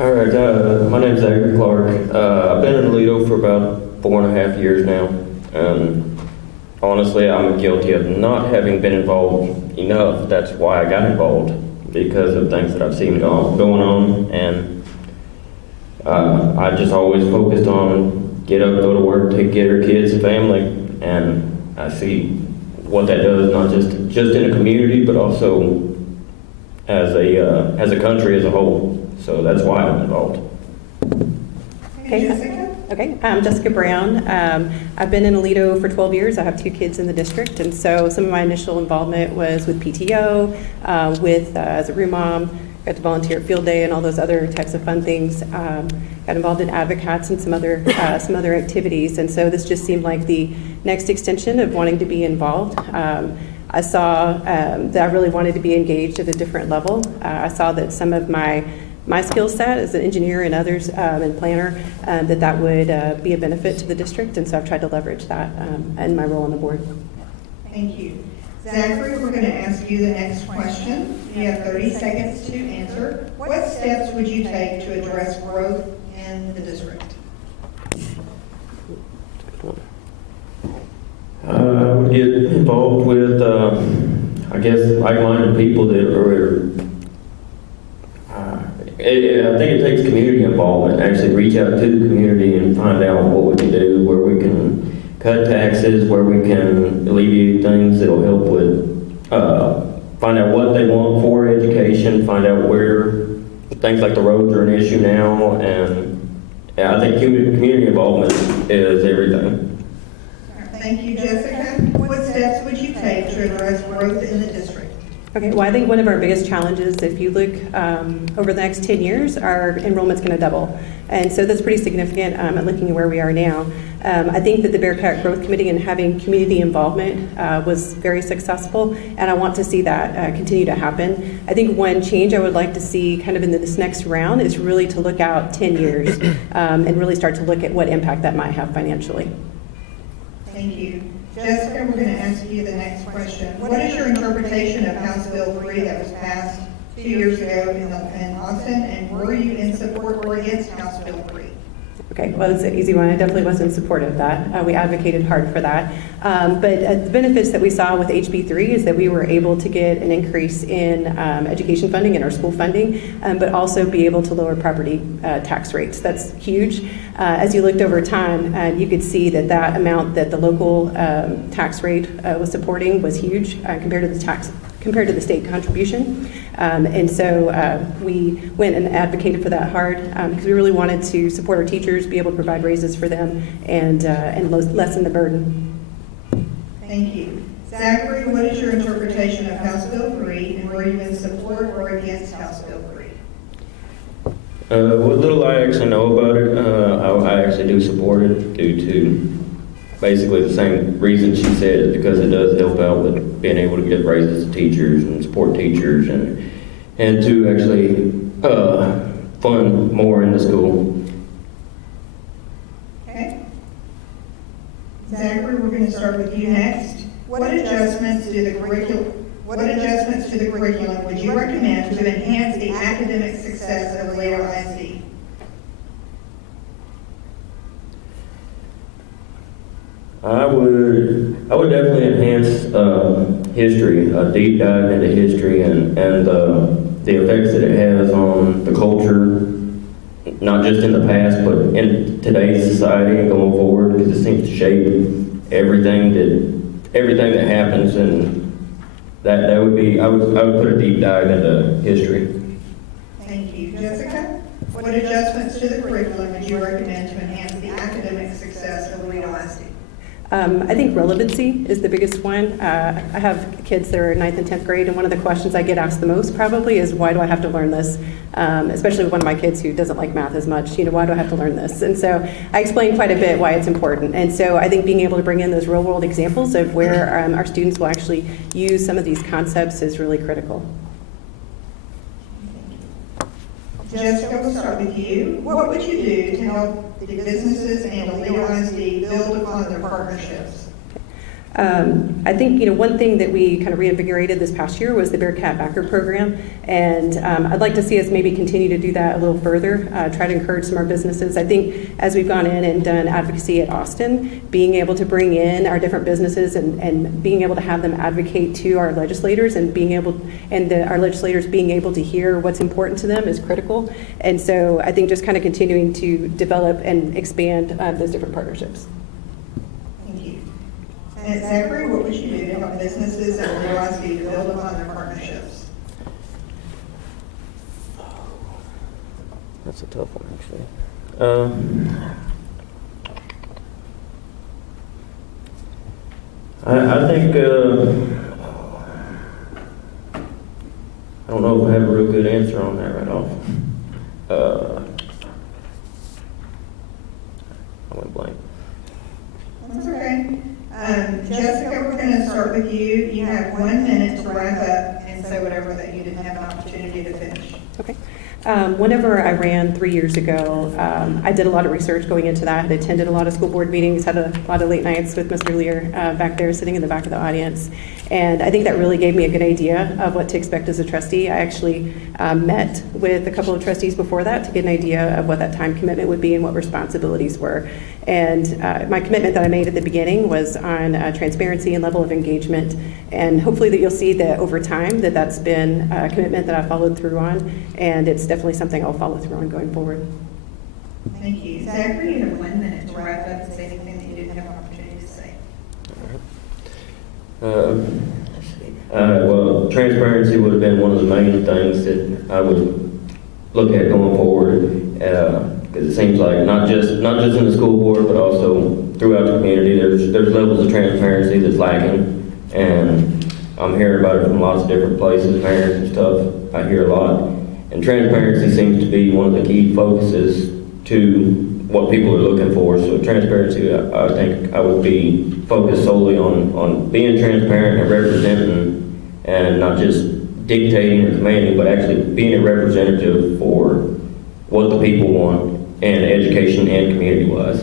All right, my name's Zachary Clark. I've been in Aledo for about 4.5 years now. Honestly, I'm guilty of not having been involved enough. That's why I got involved, because of things that I've seen going on, and I just always focused on get up, go to work, take care of kids and family, and I see what that does, not just in a community, but also as a country as a whole. So that's why I'm involved. Okay, Jessica? Okay, I'm Jessica Brown. I've been in Aledo for 12 years. I have 2 kids in the district, and so some of my initial involvement was with PTO, as a room mom, got to volunteer at Field Day and all those other types of fun things. Got involved in Advocates and some other activities, and so this just seemed like the next extension of wanting to be involved. I saw that I really wanted to be engaged at a different level. I saw that some of my skill set as an engineer and others and planner, that would be a benefit to the district, and so I've tried to leverage that in my role on the board. Thank you. Zachary, we're going to ask you the next question. You have 30 seconds to answer. What steps would you take to address growth in the district? I would get involved with, like-minded people that are. I think it takes community involvement. Actually, reach out to the community and find out what we can do, where we can cut taxes, where we can alleviate things that'll help with. Find out what they want for education. Find out where things like the roads are an issue now, and I think community involvement is everything. Thank you, Jessica. What steps would you take to address growth in the district? Okay, well, I think one of our biggest challenges, if you look over the next 10 years, our enrollment's going to double. And so that's pretty significant at looking at where we are now. I think that the Bearcat Growth Committee and having community involvement was very successful, and I want to see that continue to happen. I think one change I would like to see kind of in this next round is really to look out 10 years and really start to look at what impact that might have financially. Thank you. Jessica, we're going to ask you the next question. What is your interpretation of House Bill 3 that was passed 2 years ago in Austin, and were you in support or against House Bill 3? Okay, well, it's an easy one. I definitely wasn't in support of that. We advocated hard for that. But the benefits that we saw with HB 3 is that we were able to get an increase in education funding and our school funding, but also be able to lower property tax rates. That's huge. As you looked over time, you could see that amount that the local tax rate was supporting was huge compared to the state contribution. And so we went and advocated for that hard because we really wanted to support our teachers, be able to provide raises for them, and lessen the burden. Thank you. Zachary, what is your interpretation of House Bill 3, and were you in support or against House Bill 3? What little I actually know about it, I actually do support it due to basically the same reason she said, because it does help out with being able to get raises to teachers and support teachers and to actually fund more in the school. Okay. Zachary, we're going to start with you next. What adjustments to the curriculum would you recommend to enhance the academic success of Aledo ISD? I would definitely enhance history, a deep dive into history and the effects that it has on the culture, not just in the past, but in today's society and going forward, because it seems to shape everything that happens, and that would be I would put a deep dive into history. Thank you. Jessica, what adjustments to the curriculum would you recommend to enhance the academic success of Aledo ISD? I think relevancy is the biggest one. I have kids that are 9th and 10th grade, and one of the questions I get asked the most probably is, why do I have to learn this? Especially with one of my kids who doesn't like math as much. Why do I have to learn this? And so I explain quite a bit why it's important. And so I think being able to bring in those real world examples of where our students will actually use some of these concepts is really critical. Jessica, we'll start with you. What would you do to help the businesses and Aledo ISD build upon their partnerships? I think, one thing that we kind of reinvigorated this past year was the Bearcat Backer Program, and I'd like to see us maybe continue to do that a little further, try to encourage some of our businesses. I think as we've gone in and done advocacy at Austin, being able to bring in our different businesses and being able to have them advocate to our legislators and our legislators being able to hear what's important to them is critical. And so I think just kind of continuing to develop and expand those different partnerships. Thank you. And Zachary, what would you do to help businesses that will realize you to build upon their partnerships? That's a tough one, actually. I think, I don't know if I have a real good answer on that right off. I went blank. That's okay. Jessica, we're going to start with you. You have 1 minute to wrap up and say whatever that you didn't have an opportunity to finish. Okay. Whenever I ran 3 years ago, I did a lot of research going into that. I had attended a lot of school board meetings, had a lot of late nights with Mr. Lear back there sitting in the back of the audience. And I think that really gave me a good idea of what to expect as a trustee. I actually met with a couple of trustees before that to get an idea of what that time commitment would be and what responsibilities were. And my commitment that I made at the beginning was on transparency and level of engagement. And hopefully that you'll see that over time that's been a commitment that I followed through on. And it's definitely something I'll follow through on going forward. Thank you. Zachary, you have 1 minute to wrap up and say anything that you didn't have an opportunity to say. Let's see. Well, transparency would have been one of the main things that I would look at going forward, because it seems like not just in the school board, but also throughout the community, there's levels of transparency that's lacking, and I'm hearing about it from lots of different places, parents and stuff. I hear a lot, and transparency seems to be one of the key focuses to what people are looking for. So transparency, I think I would be focused solely on being transparent and representing, and not just dictating or commanding, but actually being a representative for what the people want, and education and community-wise.